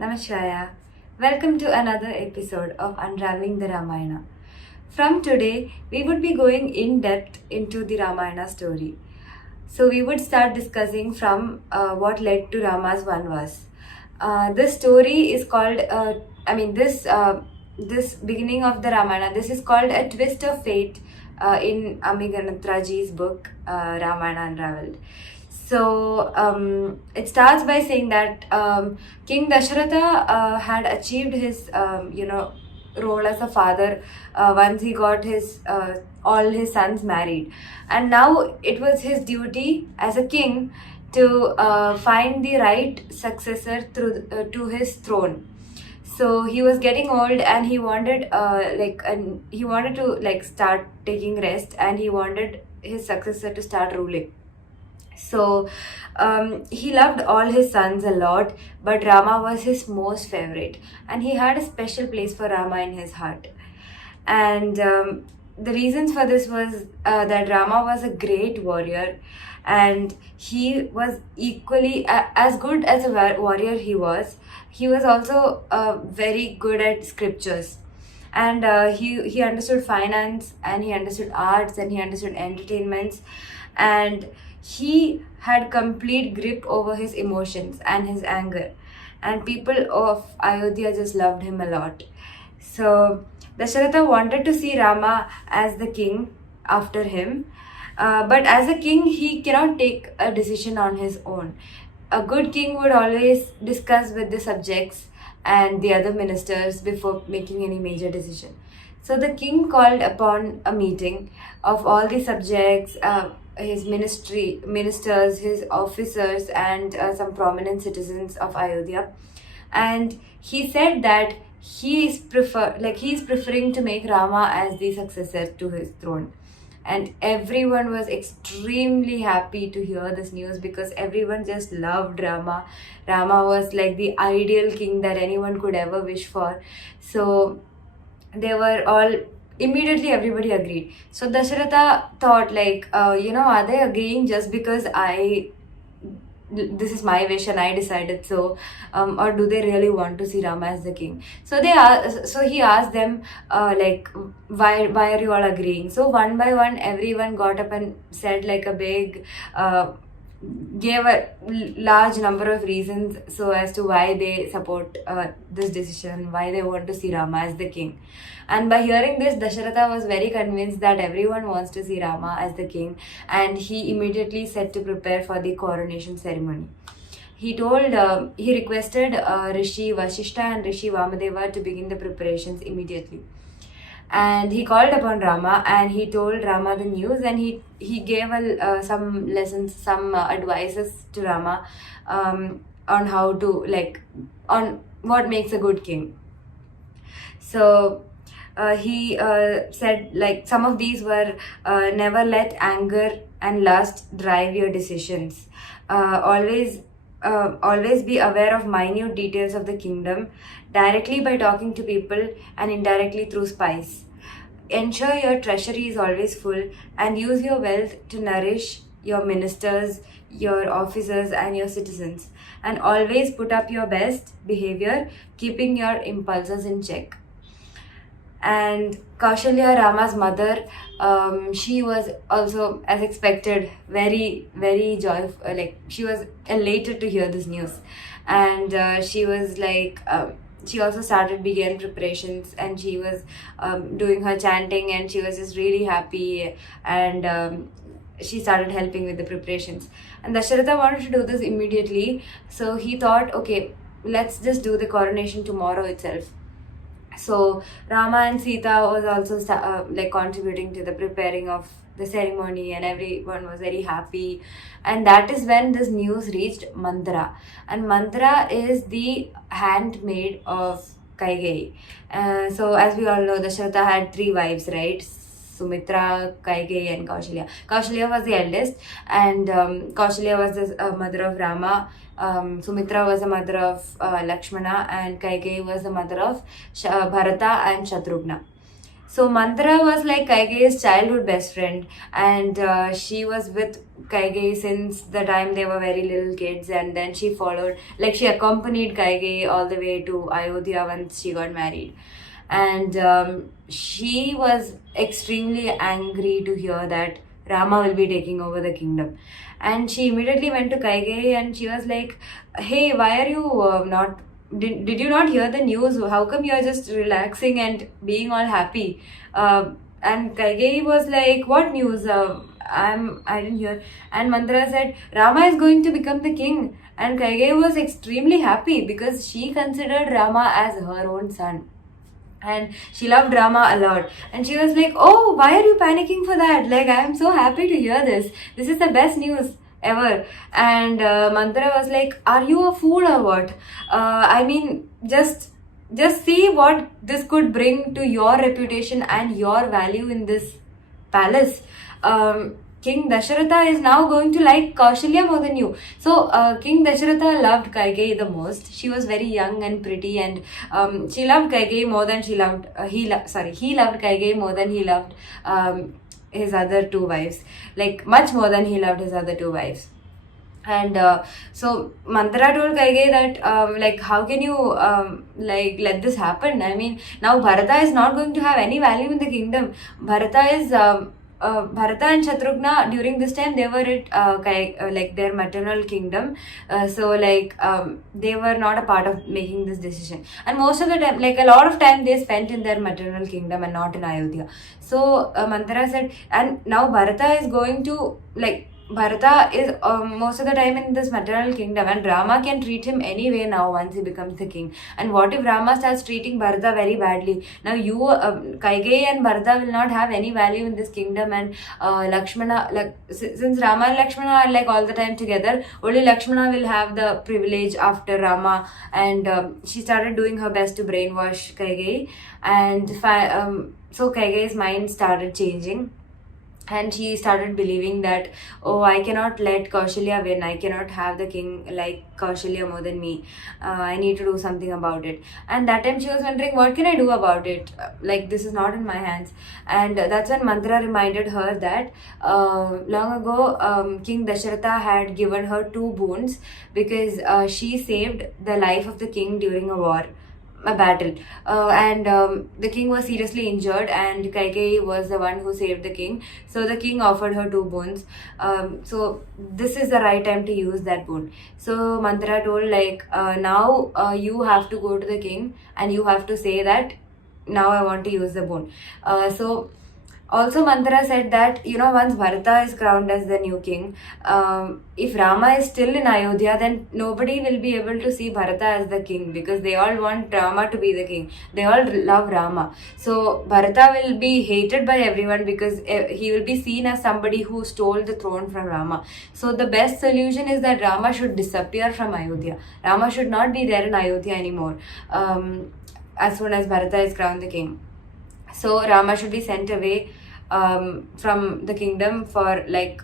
Namaskara. Welcome to another episode of Unravelling the Ramayana. From today, we would be going in depth into the Ramayana story. So we would start discussing from what led to Rama's Vanvas. This story is called, this beginning of the Ramayana. This is called a twist of fate in Ami Ganatraji's book Ramayana Unraveled. So it starts by saying that King Dasharatha had achieved his, role as a father once he got his all his sons married, and now it was his duty as a king to find the right successor to his throne. So he was getting old, and he wanted to start taking rest, and he wanted his successor to start ruling. So he loved all his sons a lot, but Rama was his most favorite, and he had a special place for Rama in his heart. And the reasons for this was that Rama was a great warrior, and he was equally as good as a warrior he was. He was also very good at scriptures, and he understood finance, and he understood arts, and he understood entertainments, and he had complete grip over his emotions and his anger, and people of Ayodhya just loved him a lot. So Dasharatha wanted to see Rama as the king after him, but as a king he cannot take a decision on his own. A good king would always discuss with the subjects and the other ministers before making any major decision. So the king called upon a meeting of all the subjects, his ministers, his officers, and some prominent citizens of Ayodhya, and he said that he is preferring to make Rama as the successor to his throne. And everyone was extremely happy to hear this news because everyone just loved Rama. Rama was like the ideal king that anyone could ever wish for. So they were all immediately everybody agreed. So Dasharatha thought are they agreeing just because this is my wish and I decided so, or do they really want to see Rama as the king? So he asked them why are you all agreeing? So one by one everyone got up and said like a big gave a large number of reasons so as to why they support this decision, why they want to see Rama as the king. And by hearing this, Dasharatha was very convinced that everyone wants to see Rama as the king, and he immediately set to prepare for the coronation ceremony. He requested Rishi Vashishta and Rishi Vamadeva to begin the preparations immediately. And he called upon Rama, and he told Rama the news, and he gave some lessons, some advices to Rama on how to on what makes a good king. So he said some of these were never let anger and lust drive your decisions. Always be aware of minute details of the kingdom, directly by talking to people and indirectly through spies. Ensure your treasury is always full, and use your wealth to nourish your ministers, your officers, and your citizens. And always put up your best behavior, keeping your impulses in check. And Kaushalya, Rama's mother, she was also, as expected, very, very joyful. She was elated to hear this news, and she was she also began preparations, and she was doing her chanting, and she was just really happy, and she started helping with the preparations. And Dasharatha wanted to do this immediately, so he thought, okay, let's just do the coronation tomorrow itself. So Rama and Sita was also contributing to the preparing of the ceremony, and everyone was very happy. And that is when this news reached Manthara, and Manthara is the handmaid of Kaikeyi. So as we all know, Dasharatha had 3 wives, right? Sumitra, Kaikeyi, and Kaushalya. Kaushalya was the eldest, and Kaushalya was the mother of Rama. Sumitra was the mother of Lakshmana, and Kaikeyi was the mother of Bharata and Shatrughna. So Mantra was like Kaigeyi's childhood best friend, and she was with Kaigeyi since the time they were very little kids, and then she followed, like she accompanied Kaigeyi all the way to Ayodhya once she got married. And she was extremely angry to hear that Rama will be taking over the kingdom. And she immediately went to Kaigeyi and she was like, "Hey, why are you not? Did you not hear the news? How come you are just relaxing and being all happy?" And Kaigeyi was like, "What news? I didn't hear." And Mantra said, "Rama is going to become the king." And Kaigeyi was extremely happy because she considered Rama as her own son, and she loved Rama a lot. And she was like, "Oh, why are you panicking for that? Like, I am so happy to hear this. This is the best news ever." And Mantra was like, "Are you a fool or what? I mean, just see what this could bring to your reputation and your value in this palace. King Dasharatha is now going to like Kaushalya more than you." So King Dasharatha loved Kaigeyi the most. She was very young and pretty, and she loved Kaigeyi more than she loved he loved Kaigeyi more than he loved his other two wives, like much more than he loved his other two wives. And so Mantra told Kaigeyi that like, how can you like let this happen? I mean, now Bharata is not going to have any value in the kingdom. Bharata and Shatrughna during this time, they were at like their maternal kingdom, so like they were not a part of making this decision. And most of the time, like a lot of time, they spent in their maternal kingdom and not in Ayodhya. So Mantra said, and now Bharata is going to like. Bharata is most of the time in this maternal kingdom, and Rama can treat him anyway now once he becomes the king. And what if Rama starts treating Bharata very badly? Now Kaigeyi and Bharata will not have any value in this kingdom, and Lakshmana, like since Rama and Lakshmana are like all the time together, only Lakshmana will have the privilege after Rama. And she started doing her best to brainwash Kaigeyi, and so Kaigeyi's mind started changing, and she started believing that, "Oh, I cannot let Kaushalya win. I cannot have the king like Kaushalya more than me. I need to do something about it." And that time she was wondering, what can I do about it? Like, this is not in my hands. And that's when Mantra reminded her that long ago King Dasharatha had given her two boons because she saved the life of the king during a battle, and the king was seriously injured, and Kaikeyi was the one who saved the king. So the king offered her two boons. So this is the right time to use that boon. So Mantra told, like, now you have to go to the king and you have to say that now I want to use the boon. So also, Mantra said that, once Bharata is crowned as the new king, if Rama is still in Ayodhya, then nobody will be able to see Bharata as the king because they all want Rama to be the king. They all love Rama. So, Bharata will be hated by everyone because he will be seen as somebody who stole the throne from Rama. So, the best solution is that Rama should disappear from Ayodhya. Rama should not be there in Ayodhya anymore as soon as Bharata is crowned the king. So Rama should be sent away from the kingdom for like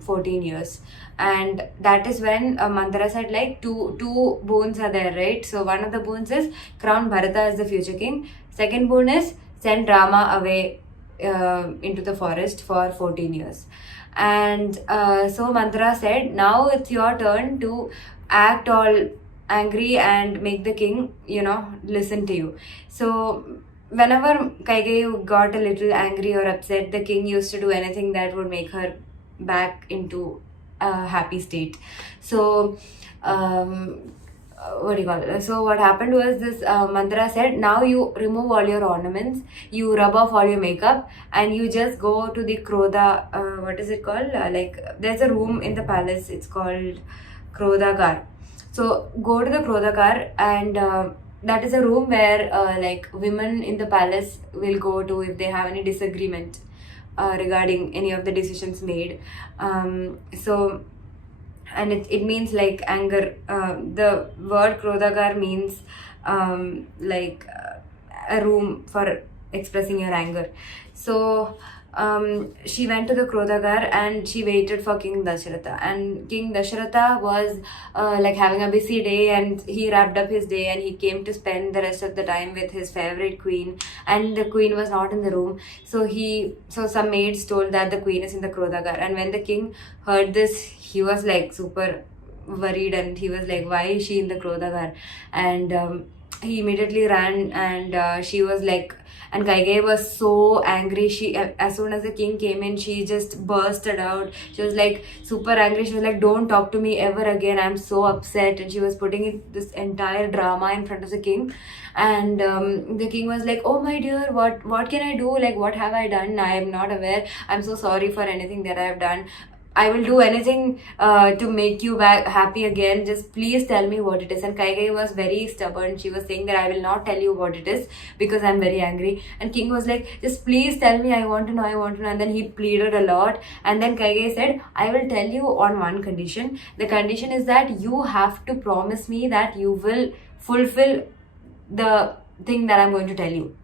14 years. And that is when Mantra said, like, two boons are there, right? So one of the boons is crown Bharata as the future king. Second boon is send Rama away into the forest for 14 years. And so Mantra said, now it's your turn to act all angry and make the king, listen to you. So whenever Kaikeyi got a little angry or upset, the king used to do anything that would make her back into a happy state. So, what do you call it? So what happened was this Mantra said, now you remove all your ornaments, you rub off all your makeup, and you just go to the Krodha, what is it called? There's a room in the palace, it's called Krodhakar. So go to the Krodhakar, and that is a room where like women in the palace will go to if they have any disagreement regarding any of the decisions made. So, and it means like anger. The word Krodhakar means like a room for expressing your anger. So she went to the Krodagar and she waited for King Dasharatha. And King Dasharatha was like having a busy day, and he wrapped up his day and he came to spend the rest of the time with his favorite queen. And the queen was not in the room, so some maids told that the queen is in the Krodagar. And when the king heard this, he was like super worried, and he was like, why is she in the Krodagar? And he immediately ran, and she was like, and Kaigai was so angry. She, as soon as the king came in, she just bursted out. She was like super angry. She was like, don't talk to me ever again, I'm so upset. And she was putting this entire drama in front of the king. And the king was like, oh my dear, what can I do? Like, what have I done? I am not aware. I'm so sorry for anything that I have done. I will do anything to make you back happy again. Just please tell me what it is. And Kaigai was very stubborn. She was saying that I will not tell you what it is because I'm very angry. And King was like, just please tell me. I want to know. I want to know. And then he pleaded a lot. And then Kaigai said, I will tell you on one condition. The condition is that you have to promise me that you will fulfill the thing that I'm going to tell you.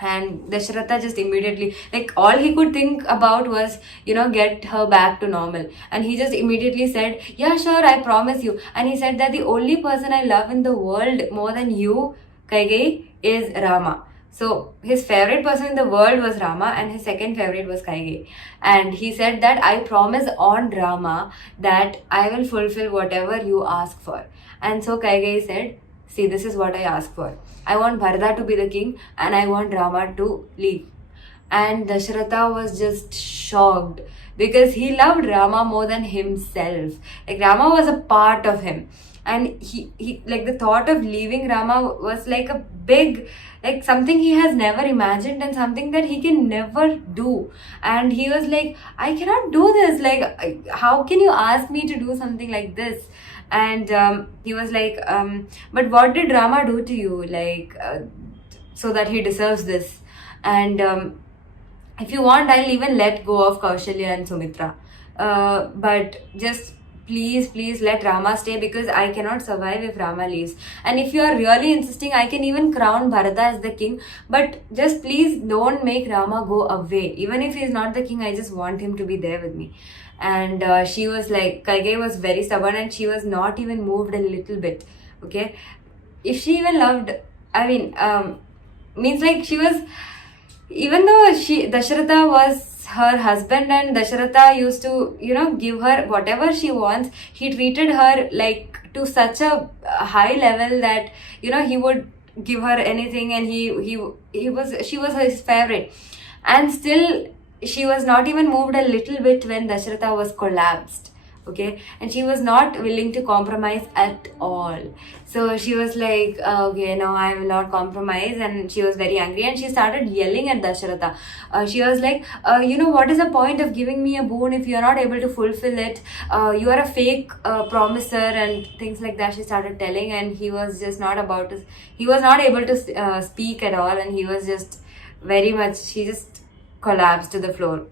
And Dasharatha just immediately, like, all he could think about was, get her back to normal. And he just immediately said, yeah, sure, I promise you. And he said that the only person I love in the world more than you, Kaigai, is Rama. So his favorite person in the world was Rama, and his second favorite was Kaigai. And he said that I promise on Rama that I will fulfill whatever you ask for. And so Kaigai said, see, this is what I ask for. I want Bharata to be the king, and I want Rama to leave. And Dasharatha was just shocked because he loved Rama more than himself. Like, Rama was a part of him. And he like, the thought of leaving Rama was like a big, like, something he has never imagined and something that he can never do. And he was like, I cannot do this. Like, how can you ask me to do something like this? And he was like, but what did Rama do to you, like, so that he deserves this? And if you want, I'll even let go of Kaushalya and Sumitra, but just please let Rama stay, because I cannot survive if Rama leaves. And if you are really insisting, I can even crown Bharata as the king, but just please don't make Rama go away. Even if he is not the king, I just want him to be there with me. And she was like, Kaigai was very stubborn, and she was not even moved a little bit. Okay, if she even loved, I mean, means like, she was, even though Dasharatha was her husband, and Dasharatha used to, give her whatever she wants, he treated her like to such a high level that, he would give her anything, and she was his favorite. And still, she was not even moved a little bit when Dasharatha was collapsed. Okay, and she was not willing to compromise at all. So she was like, okay, no, I will not compromise. And she was very angry, and she started yelling at Dasharatha. She was like, what is the point of giving me a boon if you are not able to fulfill it? You are a fake promiser, and things like that she started telling. And he was just not he was not able to speak at all, and he was just she just collapsed to the floor.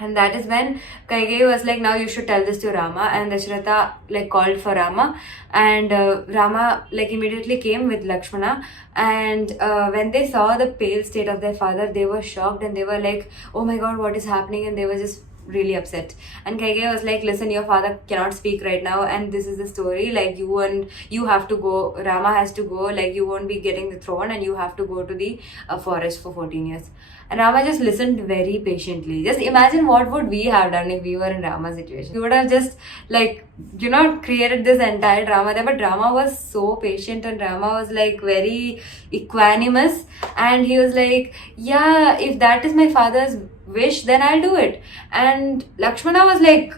And that is when Kaigai was like, now you should tell this to Rama. And Dasharatha like called for Rama, and Rama like immediately came with Lakshmana. And when they saw the pale state of their father, they were shocked, and they were like, oh my god, what is happening? And they were just really upset. And Kaigai was like, listen, your father cannot speak right now, and this is the story. Like, you have to go, Rama has to go, like, you won't be getting the throne, and you have to go to the forest for 14 years. And Rama just listened very patiently. Just imagine what would we have done if we were in Rama's situation. We would have just like, created this entire drama there. But Rama was so patient, and Rama was like very equanimous. And he was like, yeah, if that is my father's wish, then I'll do it. And Lakshmana was like,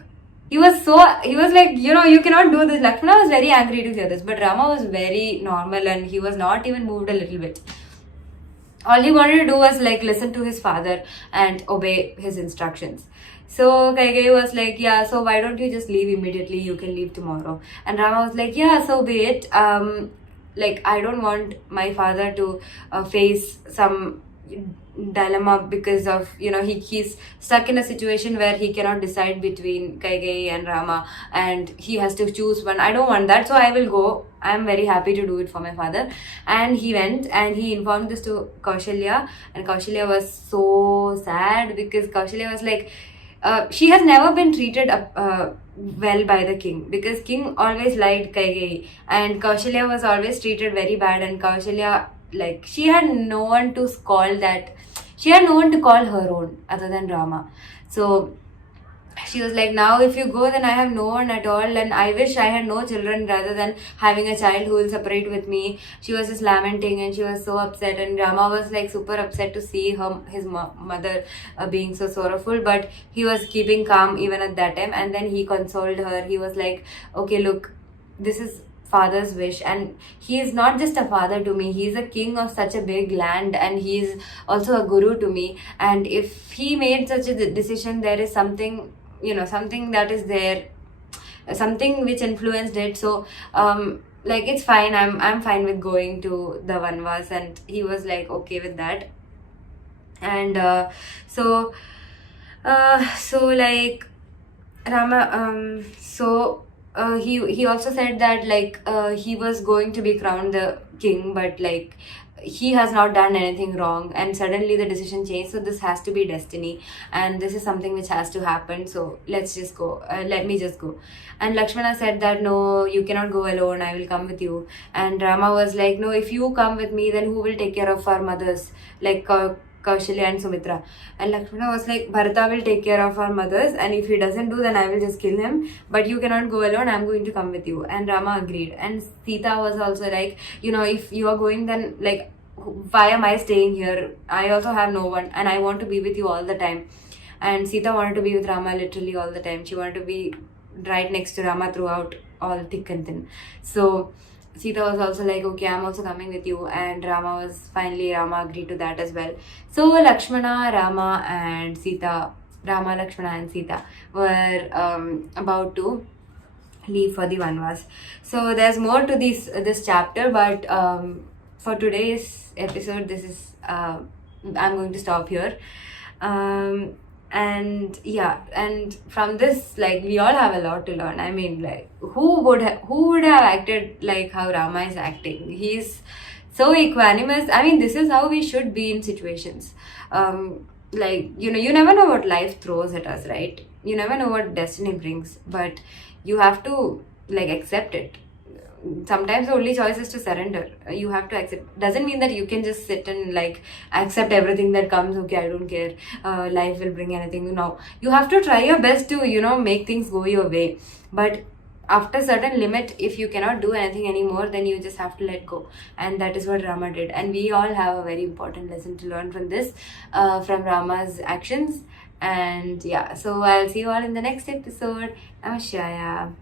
he was like, you cannot do this. Lakshmana was very angry to hear this. But Rama was very normal, and he was not even moved a little bit. All he wanted to do was like listen to his father and obey his instructions. So Kaigai was like, yeah, so why don't you just leave immediately? You can leave tomorrow. And Rama was like, yeah, so be it. Like, I don't want my father to face some dilemma because of, he's stuck in a situation where he cannot decide between Kaigeyi and Rama, and he has to choose one. I don't want that, so I will go. I'm very happy to do it for my father. And he went and he informed this to Kaushalya, and Kaushalya was so sad because Kaushalya was like, she has never been treated well by the king, because king always liked Kaigeyi, and Kaushalya was always treated very bad, and Kaushalya, like, she had no one to call that, she had no one to call her own other than Rama. So she was like, now if you go, then I have no one at all, and I wish I had no children rather than having a child who will separate with me. She was just lamenting and she was so upset, and Rama was like super upset to see his mother being so sorrowful, but he was keeping calm even at that time. And then he consoled her. He was like, okay, look, this is father's wish, and he is not just a father to me, he is a king of such a big land, and he is also a guru to me. And if he made such a decision, there is something, something that is there, something which influenced it. So like, it's fine, I'm fine with going to the Vanvas. And he was like okay with that. And so like Rama, he also said that, like, he was going to be crowned the king, but like, he has not done anything wrong, and suddenly the decision changed. So this has to be destiny, and this is something which has to happen. So let's just go. Let me just go. And Lakshmana said that, no, you cannot go alone. I will come with you. And Rama was like, no, if you come with me, then who will take care of our mothers, like Kaushalya and Sumitra? And Lakshmana was like, Bharata will take care of our mothers, and if he doesn't do, then I will just kill him. But you cannot go alone, I'm going to come with you. And Rama agreed. And Sita was also like, if you are going, then like, why am I staying here? I also have no one, and I want to be with you all the time. And Sita wanted to be with Rama literally all the time. She wanted to be right next to Rama throughout all thick and thin. So Sita was also like, okay, I'm also coming with you. And Rama agreed to that as well. So Lakshmana, Rama, Lakshmana and Sita were about to leave for the Vanvas. So there's more to this chapter, but for today's episode, this is I'm going to stop here. And yeah, and from this, like, we all have a lot to learn. I mean, like, who would have acted like how Rama is acting? He's so equanimous. I mean, this is how we should be in situations. Like, you never know what life throws at us, right? You never know what destiny brings, but you have to, like, accept it. Sometimes the only choice is to surrender. You have to accept. Doesn't mean that you can just sit and like accept everything that comes. Okay, I don't care, life will bring anything. No, you have to try your best to make things go your way, but after certain limit, if you cannot do anything anymore, then you just have to let go. And that is what Rama did, and we all have a very important lesson to learn from this, from Rama's actions. And yeah, so I'll see you all in the next episode. Namaskar.